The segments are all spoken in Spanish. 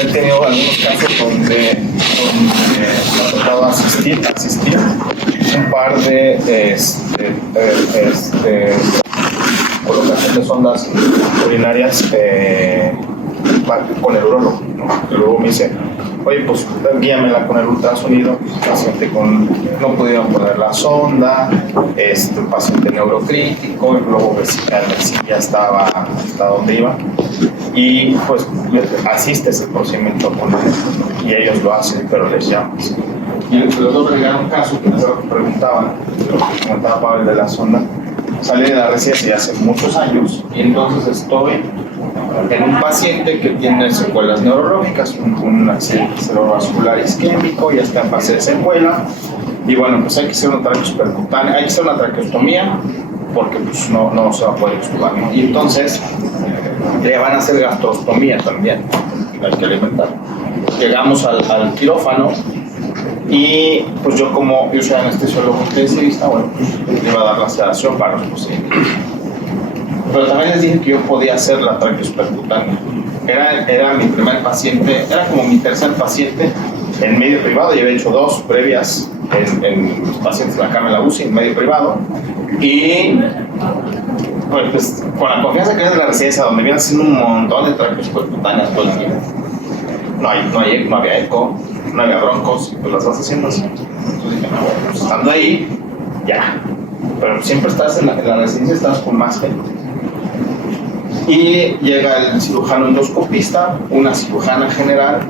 he tenido algunos casos donde me ha tocado asistir un par de colocación de sondas urinarias con el urólogo, ¿no? El urólogo me dice, oye, pues guíamela con el ultrasonido, paciente no pudieron poner la sonda, paciente neurocrítico, y luego si ya estaba hasta donde iba, y pues asiste ese procedimiento con él, y ellos lo hacen, pero les llamas. Y luego llegaron un caso que me preguntaban, lo que comentaba Pablo de la sonda, salí de la residencia hace muchos años, y entonces estoy en un paciente que tiene secuelas neurológicas, un accidente cerebrovascular isquémico, ya está en fase de secuela, y bueno, pues hay que hacer una traqueostomía, hay que hacer una traqueostomía, porque pues no se va a poder extubar, ¿no? Y entonces le van a hacer gastrostomía también, hay que alimentar. Llegamos al quirófano, y pues yo soy anestesiólogo intensivista, bueno, pues le iba a dar la sedación para los procedimientos. Pero también les dije que yo podía hacer la traqueospercutánea. Era mi primer paciente, era como mi tercer paciente en medio privado. Yo había hecho 2 previas en pacientes de la cama en la UCI, en medio privado. Y pues con la confianza que hay en la residencia, donde vienen haciendo un montón de traqueospercutáneas todo el día. No había eco, no había broncos, pues las vas haciendo así. Entonces dije, no, pues estando ahí, ya. Pero siempre estás en la residencia, estás con más gente. Y llega el cirujano endoscopista, una cirujana general,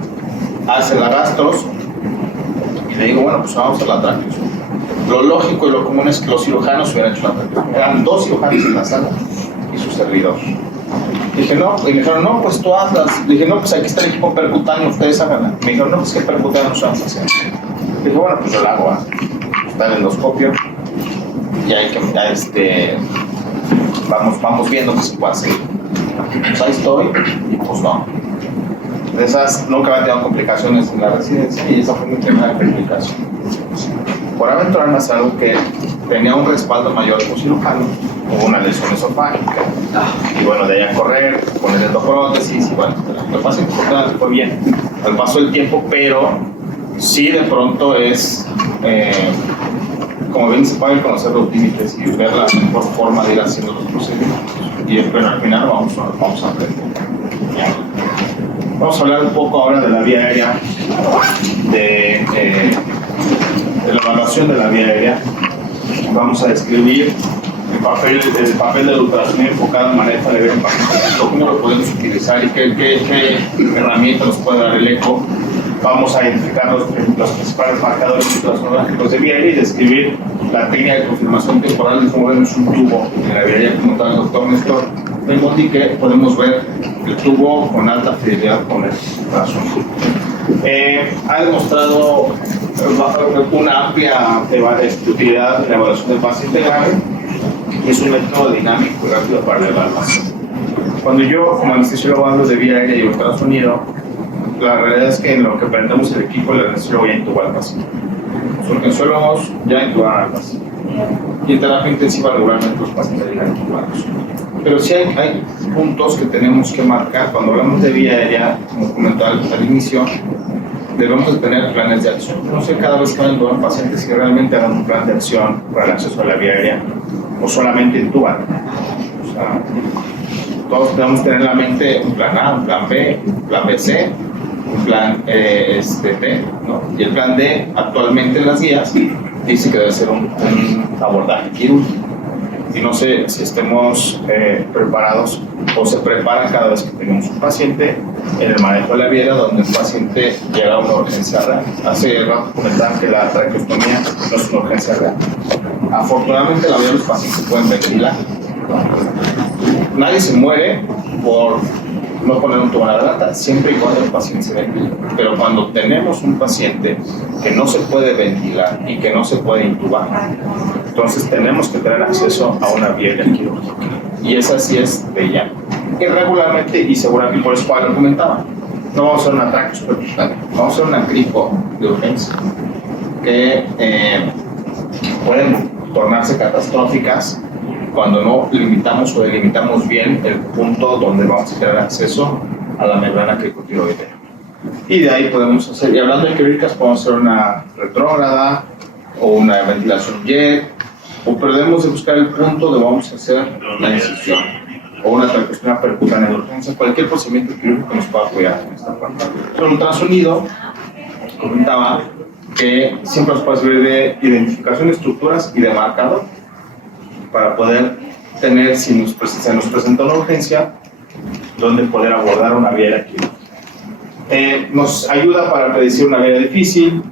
hace la gastros, y le digo, bueno, pues vamos a la traqueos. Lo lógico y lo común es que los cirujanos hubieran hecho la traqueos. Eran 2 cirujanos en la sala y su servidor. Dije, no, y me dijeron, no, pues tú hazlas. Dije, no, pues aquí está el equipo percutáneo, ustedes háganla. Me dijeron, no, pues que percutáneo no sabemos hacer. Dije, bueno, pues yo la hago, está el endoscopio, y hay que, vamos viendo qué se puede hacer. Pues ahí estoy, y pues no. De esas nunca había tenido complicaciones en la residencia, y esa fue mi primera complicación. Por aventurarme a hacer algo que tenía un respaldo mayor como cirujano, hubo una lesión esofágica, y bueno, de ahí a correr, poner endoprótesis, y bueno, lo pasé fue bien al paso del tiempo, pero sí de pronto es, como bien se puede conocer los límites y ver la mejor forma de ir haciendo los procedimientos. Y bueno, al final vamos a aprender. Vamos a hablar un poco ahora de la vía aérea, de la evaluación de la vía aérea. Vamos a describir el papel del ultrasonido enfocado en manejo de ver cómo lo podemos utilizar y qué herramientas nos puede dar el eco. Vamos a identificar los principales marcadores ultrasonológicos de vía aérea y describir la técnica de confirmación temporal de cómo vemos un tubo en la vía aérea, como tal el doctor Néstor Belmonte, que podemos ver el tubo con alta fidelidad con el ultrasonido. Ha demostrado una amplia utilidad en la evaluación del paciente grave, y es un método dinámico y rápido para la evaluación. Cuando yo, como anestesiólogo, hablo de vía aérea y ultrasonido, la realidad es que en lo que aprendemos el equipo, el anestesiólogo ya intuba al paciente. Los urgenciólogos ya intuban al paciente. Y en terapia intensiva regularmente los pacientes llegan intubados. Pero sí hay puntos que tenemos que marcar. Cuando hablamos de vía aérea, como comentaba al inicio, debemos de tener planes de acción. No sé cada vez que van a intubar pacientes si realmente hagan un plan de acción para el acceso a la vía aérea o solamente intuban. O sea, todos debemos tener en la mente un plan A, un plan B, un plan BC, un plan D, ¿no? Y el plan D actualmente en las guías dice que debe ser un abordaje quirúrgico. Y no sé si estemos preparados o se preparan cada vez que tenemos un paciente en el manejo de la vía aérea donde un paciente llega a una urgencia real. Hace rato comentaban que la traqueostomía no es una urgencia real. Afortunadamente la mayoría de los pacientes pueden ventilar. Nadie se muere por no poner un tubo en la garganta, siempre y cuando el paciente se ventile. Pero cuando tenemos un paciente que no se puede ventilar y que no se puede intubar, entonces tenemos que tener acceso a una vía aérea quirúrgica. Y esa sí es de ya. Y regularmente, y seguramente por eso lo comentaba, no vamos a hacer una traqueostomía, vamos a hacer una cripo de urgencia que pueden tornarse catastróficas cuando no limitamos o delimitamos bien el punto donde vamos a tener acceso a la membrana cricotiroidea. Y de ahí podemos hacer, y hablando de quirúrgicas, podemos hacer una retrógrada o una ventilación jet, o debemos de buscar el punto donde vamos a hacer la incisión, o una traqueotomía percutánea de urgencia. Cualquier procedimiento quirúrgico nos puede apoyar en esta parte. Pero el ultrasonido, comentaba, que siempre nos puede servir de identificación de estructuras y de marcador para poder tener, si se nos presenta una urgencia, donde poder abordar una vía quirúrgica. Nos ayuda para predecir una vía difícil,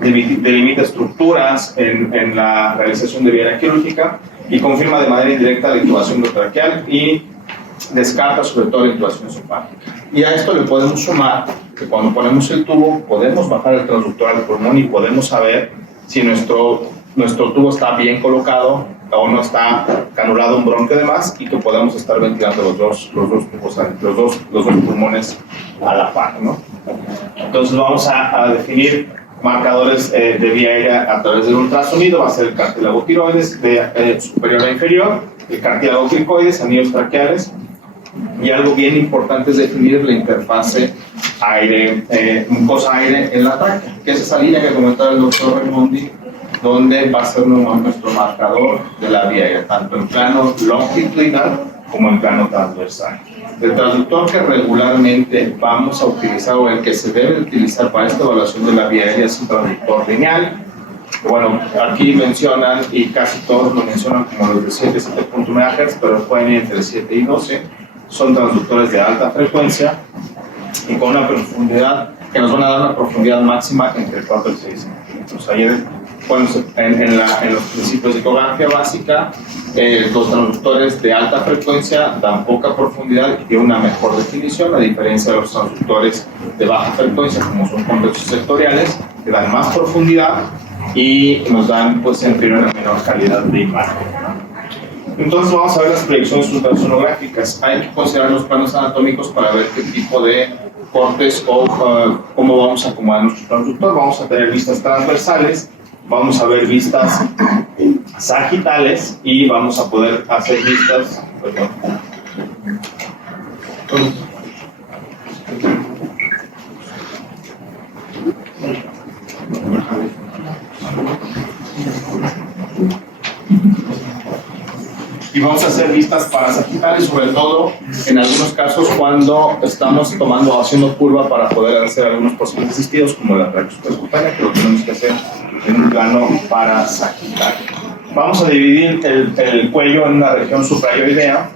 delimita estructuras en la realización de vía quirúrgica y confirma de manera indirecta la intubación endotraqueal y descarta sobre todo la intubación esofágica. Y a esto le podemos sumar que cuando ponemos el tubo podemos bajar el transductor al pulmón y podemos saber si nuestro tubo está bien colocado o no está canulado un bronquio de más, y que podemos estar ventilando los dos pulmones a la par, ¿no? Entonces vamos a definir marcadores de vía aérea a través del ultrasonido. Va a ser el cartílago tiroides de superior a inferior, el cartílago cricoides, anillos traqueales, y algo bien importante es definir la interfase mucosa-aire en la tráquea, que es esa línea que comentaba el doctor Raimondi, donde va a ser nuestro marcador de la vía aérea, tanto en plano longitudinal como en plano transversal. El transductor que regularmente vamos a utilizar, o el que se debe utilizar para esta evaluación de la vía aérea, es un transductor lineal. Bueno, aquí mencionan, y casi todos lo mencionan como los de 7 y 7.1 MHz, pero pueden ir entre 7 y 12. Son transductores de alta frecuencia y con una profundidad que nos van a dar una profundidad máxima entre 4 y 6 centímetros. Ayer, bueno, en los principios de ecografía básica, los transductores de alta frecuencia dan poca profundidad y una mejor definición, a diferencia de los transductores de baja frecuencia, como son complejos sectoriales, que dan más profundidad y nos dan, pues, en fin, una menor calidad de imagen. Entonces vamos a ver las proyecciones ultrasonográficas. Hay que considerar los planos anatómicos para ver qué tipo de cortes o cómo vamos a acomodar nuestro transductor. Vamos a tener vistas transversales, vamos a ver vistas sagitales y vamos a poder hacer vistas, y vamos a hacer vistas parasagitales, sobre todo en algunos casos cuando estamos haciendo curva para poder hacer algunos procedimientos asistidos, como la traqueotomía percutánea, que lo tenemos que hacer en un plano parasagital. Vamos a dividir el cuello en una región suprayoidea,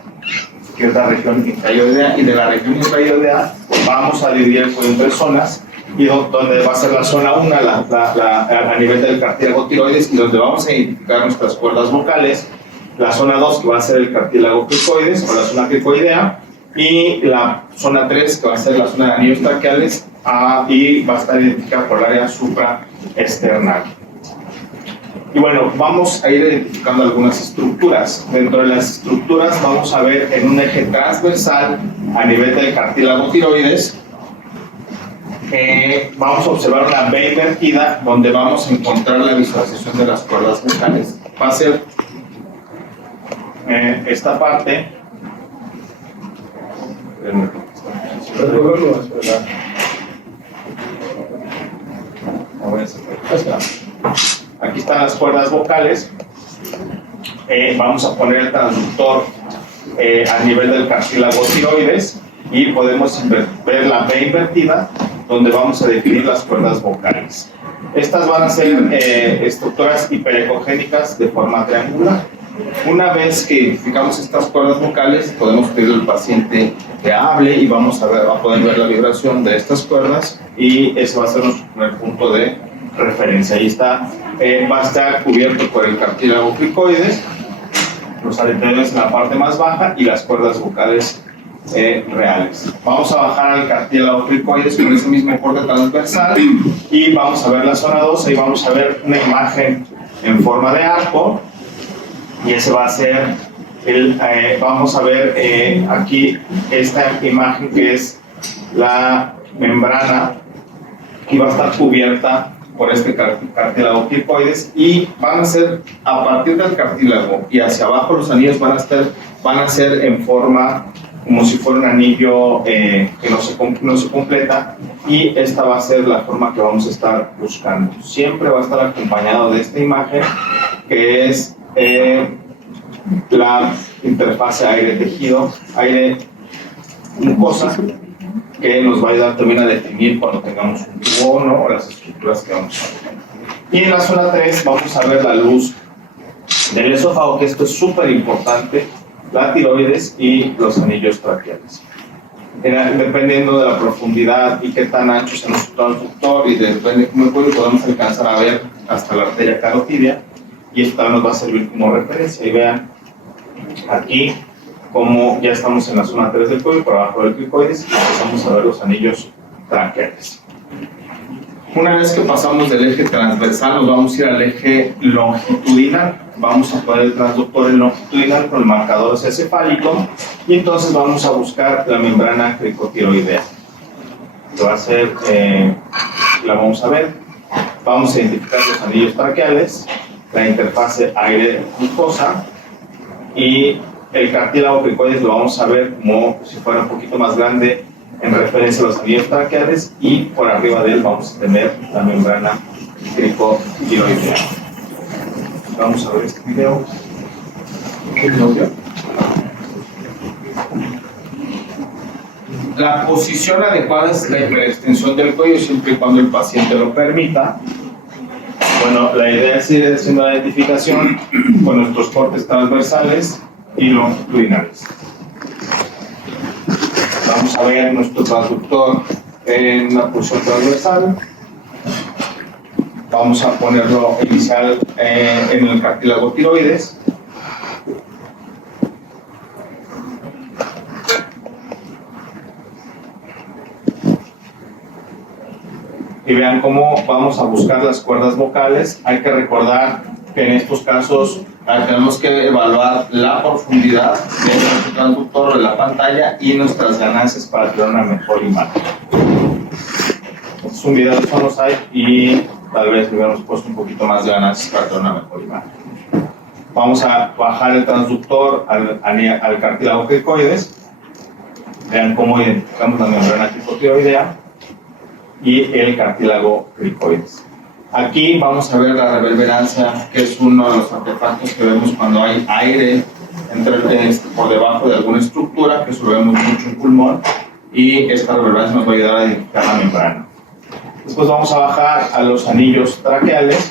que es la región intrayoidea, y de la región intrayoidea vamos a dividir el cuello en 3 zonas, y donde va a ser la zona 1 a nivel del cartílago tiroides, y donde vamos a identificar nuestras cuerdas vocales, la zona 2 que va a ser el cartílago cricoides o la zona cricoidea, y la zona 3 que va a ser la zona de anillos traqueales, y va a estar identificada por el área supraesternal. Y bueno, vamos a ir identificando algunas estructuras. Dentro de las estructuras vamos a ver en un eje transversal a nivel del cartílago tiroides, vamos a observar una B invertida donde vamos a encontrar la visualización de las cuerdas vocales. Va a ser esta parte. Aquí están las cuerdas vocales. Vamos a poner el transductor a nivel del cartílago tiroides y podemos ver la B invertida, donde vamos a definir las cuerdas vocales. Estas van a ser estructuras hiperecogénicas de forma triangular. Una vez que identificamos estas cuerdas vocales, podemos pedirle al paciente que hable y vamos a poder ver la vibración de estas cuerdas, y ese va a ser nuestro primer punto de referencia. Ahí está, va a estar cubierto por el cartílago cricoides, los arenteroides en la parte más baja y las cuerdas vocales reales. Vamos a bajar al cartílago cricoides con ese mismo corte transversal y vamos a ver la zona 2. Ahí vamos a ver una imagen en forma de arco, y ese va a ser vamos a ver aquí esta imagen, que es la membrana que va a estar cubierta por este cartílago cricoides, y van a ser a partir del cartílago y hacia abajo los anillos van a ser en forma como si fuera un anillo que no se completa, y esta va a ser la forma que vamos a estar buscando. Siempre va a estar acompañado de esta imagen, que es la interfase aire-tejido, aire-mucosa, que nos va a ayudar también a definir cuando tengamos un tubo o no, o las estructuras que vamos a ver. Y en la zona 3 vamos a ver la luz del esófago, que esto es súper importante, la tiroides y los anillos traqueales. Dependiendo de la profundidad y qué tan ancho sea nuestro transductor, y depende de cómo el cuello, podemos alcanzar a ver hasta la arteria carotidia, y esto también nos va a servir como referencia. Y vean aquí como ya estamos en la zona 3 del cuello, por abajo del cricoides, y empezamos a ver los anillos traqueales. Una vez que pasamos del eje transversal, nos vamos a ir al eje longitudinal. Vamos a poner el transductor en longitudinal con el marcador cefálico, y entonces vamos a buscar la membrana cricotiroidea. Que va a ser, la vamos a ver. Vamos a identificar los anillos traqueales, la interfase aire-mucosa, y el cartílago cricoides lo vamos a ver como si fuera un poquito más grande en referencia a los anillos traqueales, y por arriba de él vamos a tener la membrana cricotiroidea. Vamos a ver este video. La posición adecuada es la hiperextensión del cuello, siempre y cuando el paciente lo permita. Bueno, la idea es ir haciendo la identificación con nuestros cortes transversales y longitudinales. Vamos a ver nuestro transductor en una posición transversal. Vamos a ponerlo inicial en el cartílago tiroides. Y vean cómo vamos a buscar las cuerdas vocales. Hay que recordar que en estos casos tenemos que evaluar la profundidad de nuestro transductor de la pantalla y nuestras ganancias para tener una mejor imagen. Este es un video de Sonosite, y tal vez le hubiéramos puesto un poquito más de ganancias para tener una mejor imagen. Vamos a bajar el transductor al cartílago cricoides. Vean cómo identificamos la membrana cricotiroidea y el cartílago cricoides. Aquí vamos a ver la reverberancia, que es uno de los artefactos que vemos cuando hay aire por debajo de alguna estructura, que eso lo vemos mucho en pulmón, y esta reverberancia nos va a ayudar a identificar la membrana. Después vamos a bajar a los anillos traqueales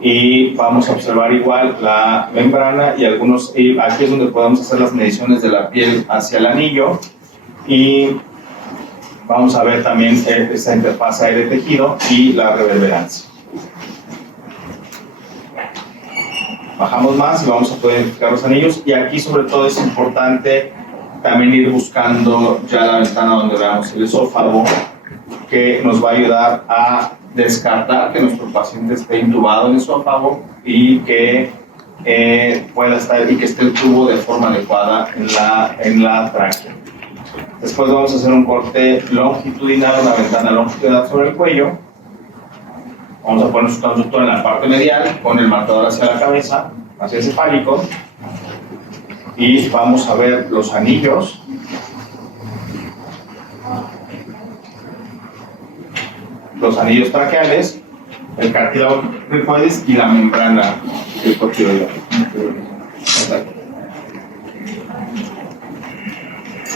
y vamos a observar igual la membrana y aquí es donde podemos hacer las mediciones de la piel hacia el anillo, y vamos a ver también esta interfaz aire-tejido y la reverberancia. Bajamos más y vamos a poder identificar los anillos, y aquí sobre todo es importante también ir buscando ya la ventana donde veamos el esófago, que nos va a ayudar a descartar que nuestro paciente esté intubado en esófago y que pueda estar, y que esté el tubo de forma adecuada en la tráquea. Después vamos a hacer un corte longitudinal, una ventana longitudinal sobre el cuello. Vamos a poner nuestro transductor en la parte medial con el marcador hacia la cabeza, hacia el cefálico, y vamos a ver los anillos. Los anillos traqueales, el cartílago cricoides y la membrana cricotiroidea.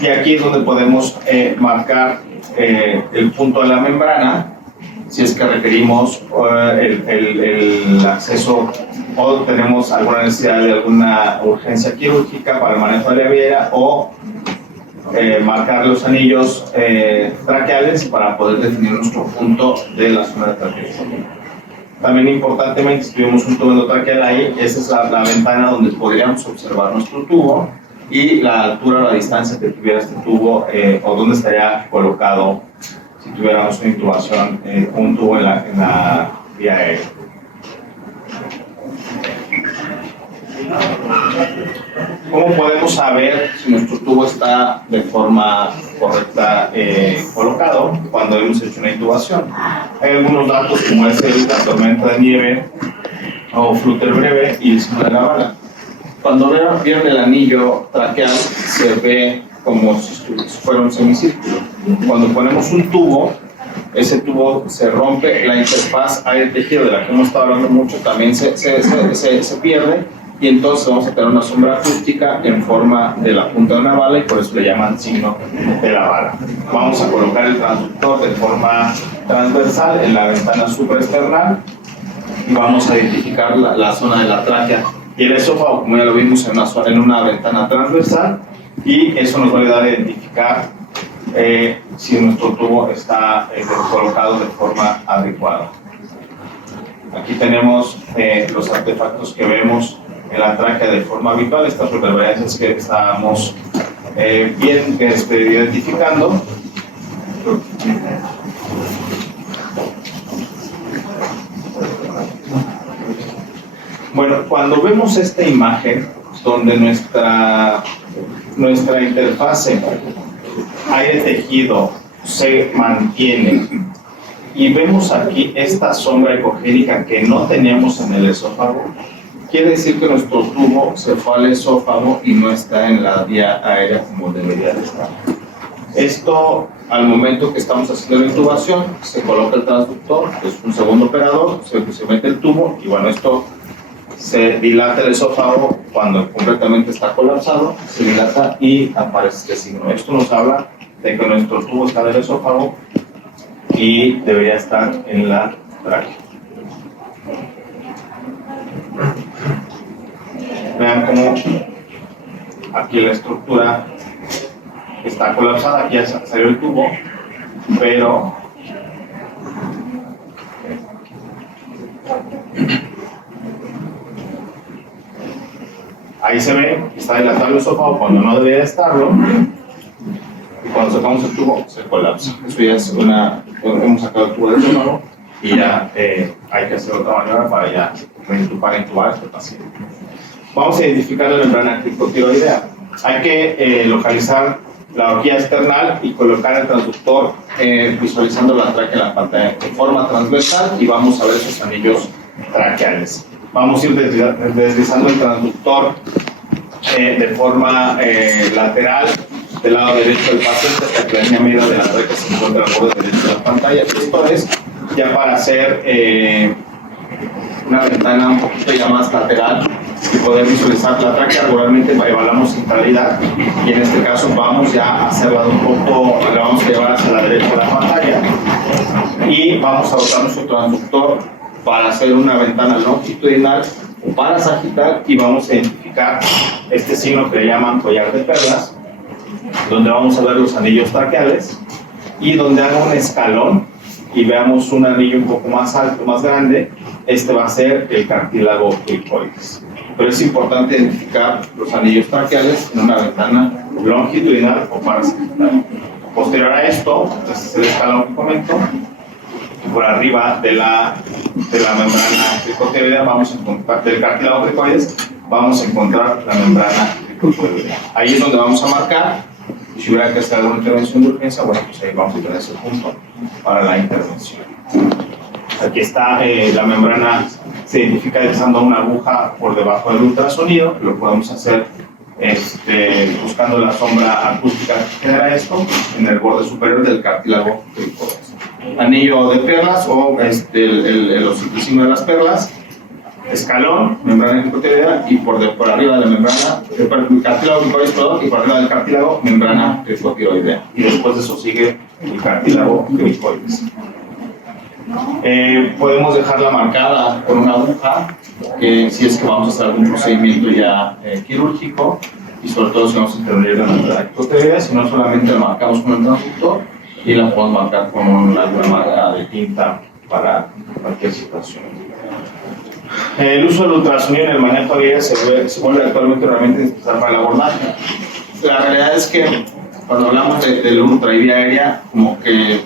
Y aquí es donde podemos marcar el punto de la membrana, si es que requerimos el acceso o tenemos alguna necesidad de alguna urgencia quirúrgica para el manejo de la viera, o marcar los anillos traqueales para poder definir nuestro punto de la zona de traqueal. También importantemente, si tuvimos un tubo endotraqueal ahí, esa es la ventana donde podríamos observar nuestro tubo y la altura o la distancia que tuviera este tubo, o dónde estaría colocado si tuviéramos una intubación, un tubo en la vía aérea. ¿Cómo podemos saber si nuestro tubo está de forma correcta colocado cuando hemos hecho una intubación? Hay algunos datos, como es la tormenta de nieve o flúter breve y el signo de la bala. Cuando vieron el anillo traqueal, se ve como si fuera un semicírculo. Cuando ponemos un tubo, ese tubo se rompe, la interfaz aire tejido de la que hemos estado hablando mucho también se pierde, y entonces vamos a tener una sombra acústica en forma de la punta de una bala, y por eso le llaman signo de la bala. Vamos a colocar el transductor de forma transversal en la ventana supraesternal y vamos a identificar la zona de la tráquea y el esófago, como ya lo vimos en una ventana transversal, y eso nos va a ayudar a identificar si nuestro tubo está colocado de forma adecuada. Aquí tenemos los artefactos que vemos en la tráquea de forma habitual, estas reverberancias que estábamos bien identificando. Bueno, cuando vemos esta imagen donde nuestra interfase aire tejido se mantiene y vemos aquí esta sombra ecogénica que no teníamos en el esófago, quiere decir que nuestro tubo se fue al esófago y no está en la vía aérea como debería de estar. Esto, al momento que estamos haciendo la intubación, se coloca el transductor, es un segundo operador, se mete el tubo y bueno, esto se dilata el esófago cuando completamente está colapsado, se dilata y aparece este signo. Esto nos habla de que nuestro tubo está del esófago y debería estar en la tráquea. Vean cómo aquí la estructura está colapsada, aquí ya salió el tubo, pero ahí se ve que está dilatado el esófago cuando no debería estarlo, y cuando sacamos el tubo se colapsa. Eso ya es hemos sacado el tubo del estómago y ya hay que hacer otra maniobra para ya intubar a este paciente. Vamos a identificar la membrana cricotiroidea. Hay que localizar la horquilla external y colocar el transductor visualizando la tráquea en la pantalla de forma transversal, y vamos a ver esos anillos traqueales. Vamos a ir deslizando el transductor de forma lateral del lado derecho del paciente hasta que la línea media de la tráquea se encuentra al borde derecho de la pantalla. Esto es ya para hacer una ventana un poquito ya más lateral y poder visualizar la tráquea. Regularmente evaluamos centralidad y en este caso vamos ya a hacerla un poco, la vamos a llevar hacia la derecha de la pantalla y vamos a usar nuestro transductor para hacer una ventana longitudinal o para sagital, y vamos a identificar este signo que le llaman collar de perlas, donde vamos a ver los anillos traqueales, y donde haga un escalón y veamos un anillo un poco más alto, más grande, este va a ser el cartílago cricoides. Pero es importante identificar los anillos traqueales en una ventana longitudinal o parasagital. Posterior a esto, este es el escalón que comento, y por arriba de la membrana cricotiroidea vamos a encontrar, del cartílago cricoides, vamos a encontrar la membrana cricotiroidea. Ahí es donde vamos a marcar, y si hubiera que hacer alguna intervención de urgencia, bueno, pues ahí vamos a tener ese punto para la intervención. Aquí está la membrana, se identifica usando una aguja por debajo del ultrasonido, lo podemos hacer buscando la sombra acústica que genera esto en el borde superior del cartílago cricoides. Anillo de perlas o el ocitocino de las perlas, escalón, membrana cricotiroidea, y por arriba de la membrana, el cartílago cricoides, y por arriba del cartílago, membrana cricotiroidea. Y después de eso sigue el cartílago cricoides. Podemos dejarla marcada con una aguja, que si es que vamos a hacer algún procedimiento ya quirúrgico, y sobre todo si vamos a intervenir la membrana cricotiroidea, si no solamente la marcamos con el transductor y la podemos marcar con alguna marca de tinta para cualquier situación. El uso del ultrasonido en el manejo de herida se vuelve actualmente realmente indispensable para el abordaje. La realidad es que cuando hablamos del ultra y vía aérea, como que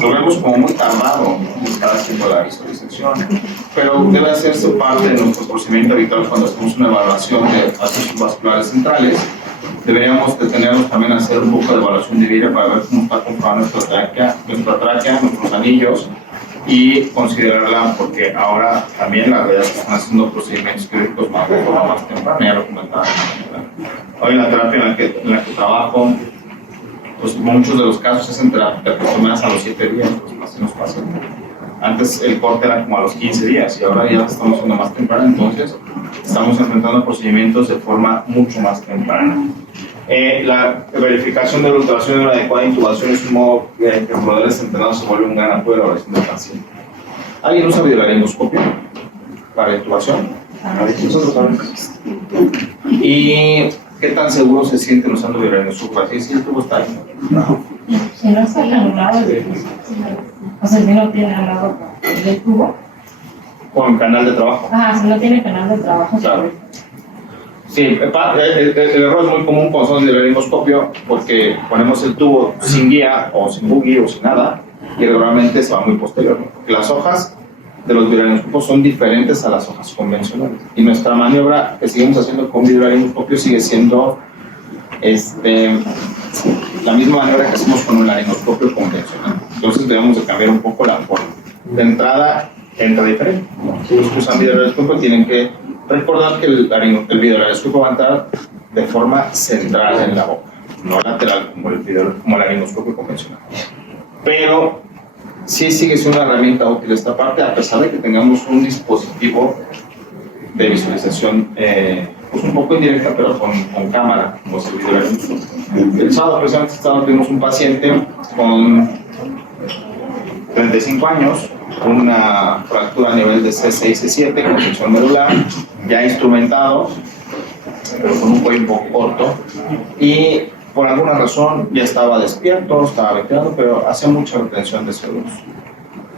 lo vemos como muy tardado en estar haciendo la visualización, pero debe hacerse parte de nuestro procedimiento habitual cuando hacemos una evaluación de accesos vasculares centrales. Deberíamos detenernos también a hacer un poco de evaluación de vida para ver cómo está conformada nuestra tráquea, nuestros anillos, y considerarla, porque ahora también la realidad es que están haciendo procedimientos quirúrgicos más temprano, ya lo comentaba. Hoy la terapia en la que trabajo, pues muchos de los casos es en terapia aproximadamente a los 7 días, los pacientes. Antes el corte era como a los 15 días y ahora ya estamos haciendo más temprano, entonces estamos enfrentando procedimientos de forma mucho más temprana. La verificación de la ultrasonido de una adecuada intubación es un modo que los proveedores entrenados se vuelve un gran apoyo a la oración del paciente. ¿Alguien usa videolaringoscopio para intubación? Nosotros sabemos. ¿Y qué tan seguro se sienten usando videolaringoscopio? ¿Así si el tubo está ahí? No. Si no está anulado, o sea, si no tiene anulado el tubo. Con canal de trabajo. Si no tiene canal de trabajo. Claro. Sí, el error es muy común cuando son de laringoscopio porque ponemos el tubo sin guía o sin buggy o sin nada y regularmente se va muy posterior. Porque las hojas de los videolaringoscopios son diferentes a las hojas convencionales y nuestra maniobra que seguimos haciendo con videolaringoscopio sigue siendo la misma maniobra que hacemos con un laringoscopio convencional. Entonces debemos de cambiar un poco la forma. De entrada entra diferente. Si los que usan videolaringoscopio tienen que recordar que el videolaringoscopio va a entrar de forma central en la boca, no lateral como el laringoscopio convencional. Pero sí sigue siendo una herramienta útil esta parte, a pesar de que tengamos un dispositivo de visualización pues un poco indirecta, pero con cámara, como es el videolaringoscopio. El sábado, precisamente, tuvimos un paciente con 35 años, una fractura a nivel de C6 y C7 con sección medular, ya instrumentado, pero con un cuello un poco corto, y por alguna razón ya estaba despierto, estaba ventilando, pero hacía mucha retención de CO2.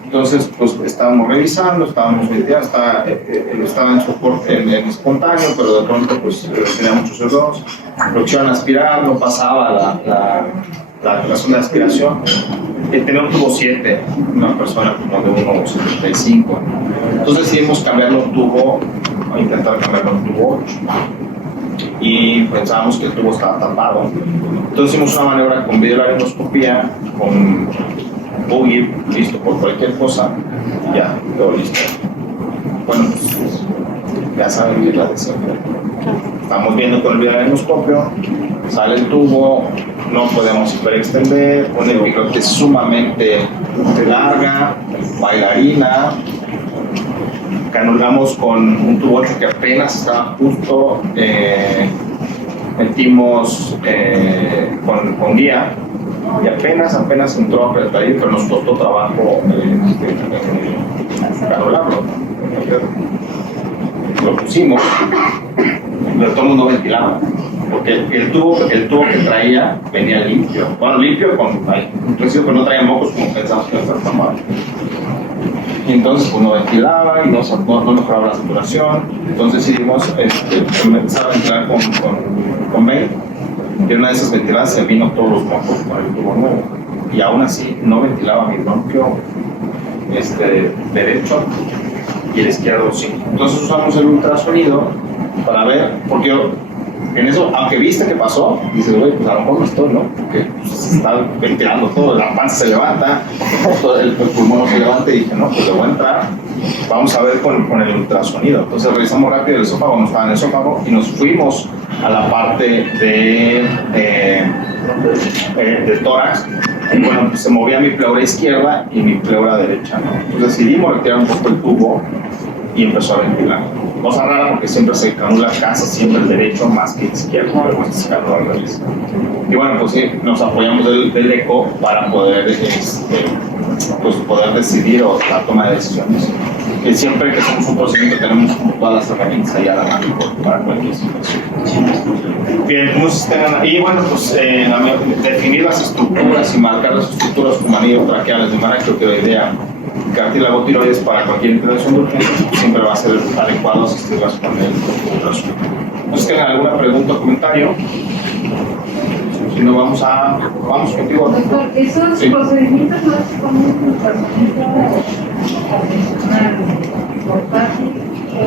Entonces, pues estábamos revisando, estábamos ventilando, estaba en soporte en espontáneo, pero de pronto pues tenía mucho CO2, lo quisieron aspirar, no pasaba la zona de aspiración. Tenía un tubo 7, una persona como de 1,75. Entonces decidimos cambiarlo a un tubo, o intentar cambiarlo a un tubo 8. Y pensábamos que el tubo estaba tapado. Entonces hicimos una maniobra con videolaringoscopía, con buggy, listo por cualquier cosa, ya, todo listo. Bueno, pues ya saben que es la decisión. Estamos viendo con el videolaringoscopio, sale el tubo, no podemos hiperextender, una picote sumamente larga, bailarina, canulamos con un tubo 8 que apenas estaba justo, metimos con guía y apenas entró apretadito, pero nos costó trabajo canularlo. Lo pusimos, pero todo el mundo ventilaba. Porque el tubo que traía venía limpio. Bueno, limpio con residuos, pero no traía mocos como pensamos que iba a estar tan mal. Y entonces pues no ventilaba y no mejoraba la saturación. Entonces decidimos empezar a ventilar con 20. Y en una de esas ventiladas se vino todos los mocos con el tubo nuevo. Y aún así no ventilaba mi bronquio derecho y el izquierdo sí. Entonces usamos el ultrasonido para ver, porque en eso, aunque viste que pasó, dices, güey, pues a lo mejor no estoy, ¿no? Porque pues, se está ventilando todo, la panza se levanta, todo el pulmón no se levanta y dije, no, pues le voy a entrar, vamos a ver con el ultrasonido. Entonces revisamos rápido el esófago, no estaba en el esófago y nos fuimos a la parte del tórax. Y bueno, pues se movía mi pleura izquierda y mi pleura derecha, ¿no? Entonces decidimos retirar un poco el tubo y empezó a ventilar. Cosa rara porque siempre se canula casi siempre el derecho más que el izquierdo, pero se canula al revés. Y bueno, pues sí, nos apoyamos del eco para poder, pues poder decidir o la toma de decisiones. Y siempre que hacemos un procedimiento tenemos todas las herramientas allá a la mano para cualquier situación. Bien, y bueno, pues definir las estructuras y marcar las estructuras como anillos traqueales de manera que la idea cartílago tiroides para cualquier intervención de urgencia siempre va a ser adecuado asistirlas con el ultrasonido. ¿Nos queda alguna pregunta o comentario? Si no, vamos contigo. Doctor, ¿esos procedimientos no se ponen en el tratamiento tradicional portátil o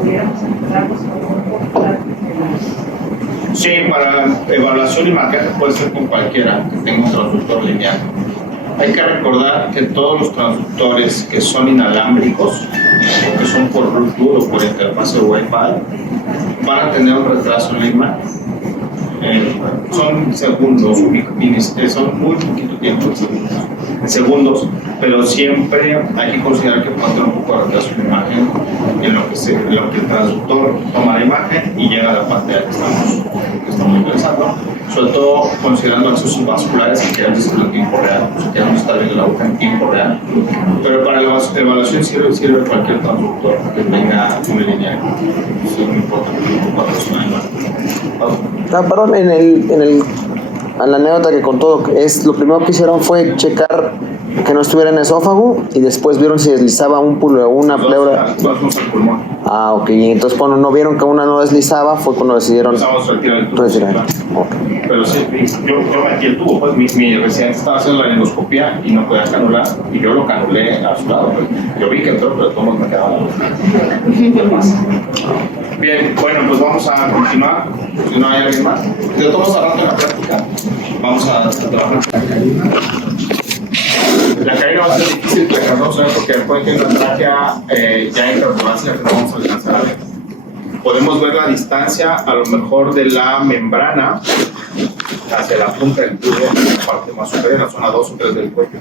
pudiéramos entrarlos con un portátil? Sí, para evaluación y marcaje puede ser con cualquiera que tenga un transductor lineal. Hay que recordar que todos los transductores que son inalámbricos, que son por Bluetooth o por interfaz de Wi-Fi, van a tener un retraso en la imagen. son segundos, son muy poquito tiempo en segundos, pero siempre hay que considerar que puede tener un poco de retraso en la imagen en lo que el traductor toma la imagen y llega a la pantalla que estamos utilizando, sobre todo considerando accesos vasculares que quieran decir en tiempo real, si queremos estar viendo la aguja en tiempo real, pero para la evaluación sirve cualquier traductor que tenga una línea, eso no importa, Perdón, en la anécdota que contó, lo primero que hicieron fue checar que no estuviera en el esófago y después vieron si deslizaba una pleura. Vamos al pulmón. Ah, ok. Y entonces cuando no vieron que una no deslizaba fue cuando decidieron Empezamos a retirar el tubo. retirar. Okay. Pero sí, yo metí el tubo, pues mi residente estaba haciendo la endoscopía y no podía canular y yo lo canulé a su lado. Pues. Yo vi que entró, pero todos me quedaban. Bien, bueno, pues vamos a continuar. Si no hay alguien más. De todos hablando de la práctica, vamos a trabajar con la carina. La carina va a ser difícil de reconocer porque después de una tráquea ya intraocular que no vamos a alcanzar a ver. Podemos ver la distancia a lo mejor de la membrana hacia la punta del tubo, en la parte más superior, en la zona 2 o 3 del cuello.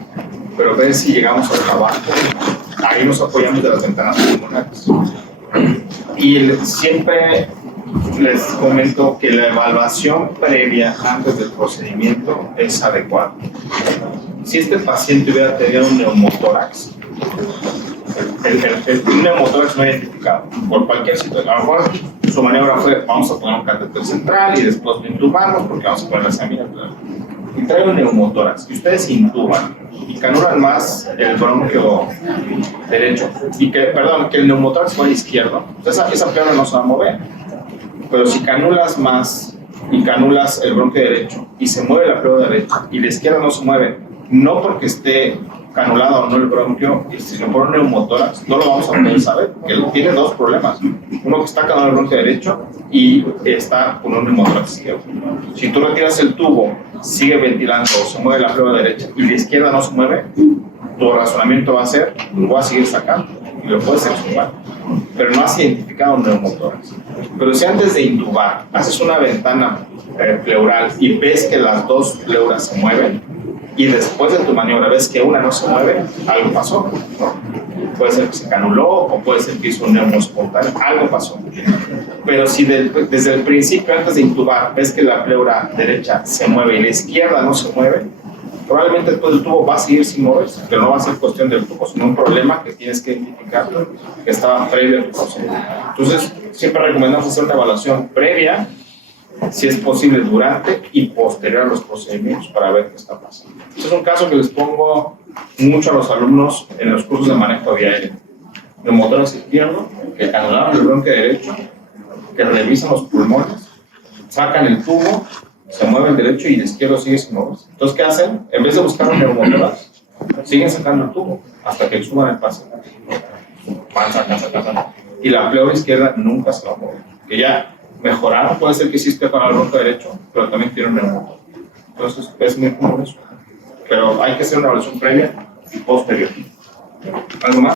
Pero ver si llegamos hasta abajo. Ahí nos apoyamos de las ventanas pulmonares. Y siempre les comento que la evaluación previa antes del procedimiento es adecuada. Si este paciente hubiera tenido un neumotórax, un neumotórax no identificado, por cualquier situación, a lo mejor su maniobra fue, vamos a poner un catéter central y después lo intubamos porque vamos a poner la semilla. Y trae un neumotórax, y ustedes intuban y canulan más el bronquio derecho, y que el neumotórax va izquierdo, entonces esa pleura no se va a mover. Pero si canulas más y canulas el bronquio derecho y se mueve la pleura derecha y la izquierda no se mueve, no porque esté canulado o no el bronquio, sino por un neumotórax, no lo vamos a poder saber, que tiene dos problemas. Uno que está canulado el bronquio derecho y está con un neumotórax izquierdo. Si tú retiras el tubo, sigue ventilando o se mueve la pleura derecha y la izquierda no se mueve, tu razonamiento va a ser, lo voy a seguir sacando y lo puedes extubar, pero no has identificado un neumotórax. Pero si antes de intubar haces una ventana pleural y ves que las dos pleuras se mueven y después de tu maniobra ves que una no se mueve, algo pasó, ¿no? Puede ser que se canuló o puede ser que hizo un neumo espontáneo, algo pasó. Pero si desde el principio, antes de intubar, ves que la pleura derecha se mueve y la izquierda no se mueve, probablemente después el tubo va a seguir sin moverse, pero no va a ser cuestión del tubo, sino un problema que tienes que identificar que estaba previo al procedimiento. Entonces, siempre recomendamos hacer una evaluación previa, si es posible durante y posterior a los procedimientos para ver qué está pasando. Este es un caso que les pongo mucho a los alumnos en los cursos de manejo de vía aérea. Neumotórax izquierdo, que canularon el bronquio derecho, que revisan los pulmones, sacan el tubo, se mueve el derecho y el izquierdo sigue sin moverse. Entonces, ¿qué hacen? En vez de buscar un neumotórax, siguen sacando el tubo hasta que suban el paciente. Van sacando. Y la pleura izquierda nunca se va a mover. Que ya mejoraron, puede ser que hiciste con el bronquio derecho, pero también tiene un neumotórax. Entonces, es muy común eso. Pero hay que hacer una evaluación previa y posterior. ¿Algo más?